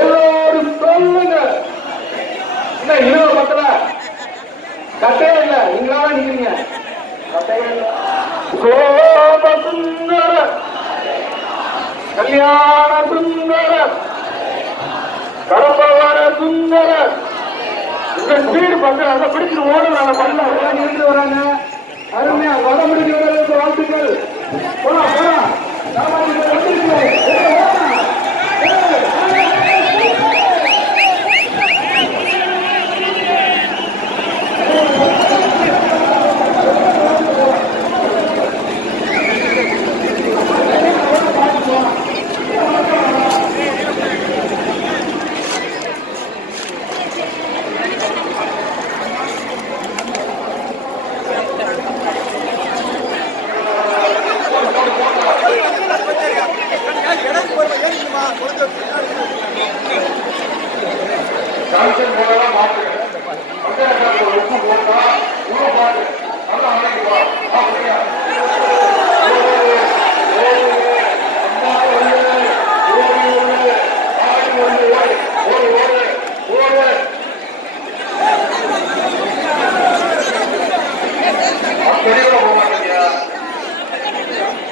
எல்லோரும் சொல்லுங்க. என்ன இருபது பக்கத்துல கட்டையே இல்ல, நீங்களா நிக்கிறீங்க. சோம சுந்தர கல்யாண சுந்தர கரம்பவர சுந்தர இந்த ஸ்பீடு பக்கம் அதை பிடிச்சிட்டு ஓடுறாங்க. பண்ண வராங்க. அருமையா வடமுடிக்கு வருவதற்கு வாழ்த்துக்கள். போலாம் போலாம்.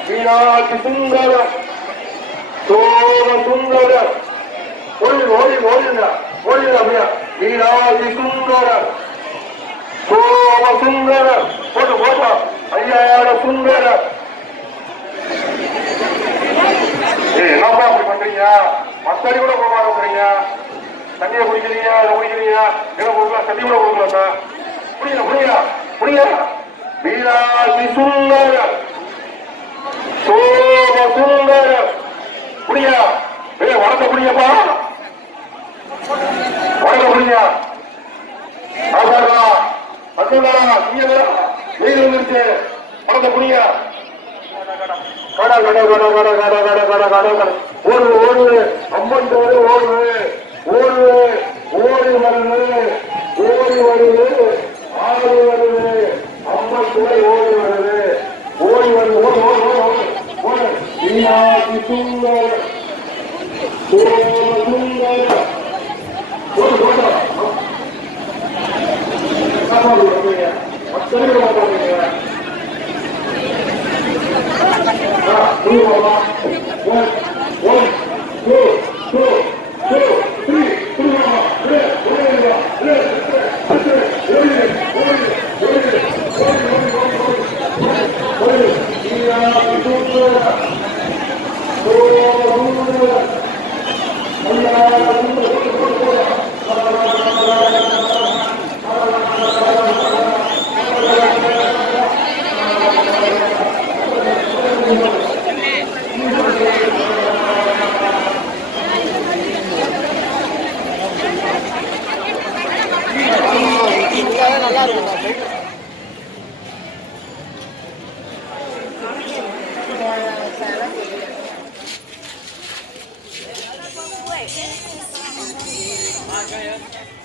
மீனாட்சி சுந்தரம் சோம சுந்தரம் ஓடிங்க அப்படியா. மீனாட்சி சுந்தரம் சோம சுந்தரம் போட்டோம். ஐயாயிர சுந்தரம். என்னப்பா அப்படி பண்றீங்க? மத்தடி கூட போக மாட்டேங்கிறீங்க. தண்ணியை குடிக்கிறீங்க, அதை குடிக்கிறீங்க, என்ன கொடுக்கலாம், தண்ணி கூட கொடுக்கலாம். புரியுங்க. மீனாட்சி சுந்தரம் சோம சுந்தரம் புரியா. வணக்க புரியப்பா, வணக்க புரியா. வெயில் வந்துருச்சு. வணக்க புரியா. ஓடு அம்மன் ஓடு ஓடி வருது. ஆடு வருது. அம்மன் துறை ஓடி வருது. மீனாட்சி சுந்தர சோம சுந்தர நல்லா இருக்கும். Wait.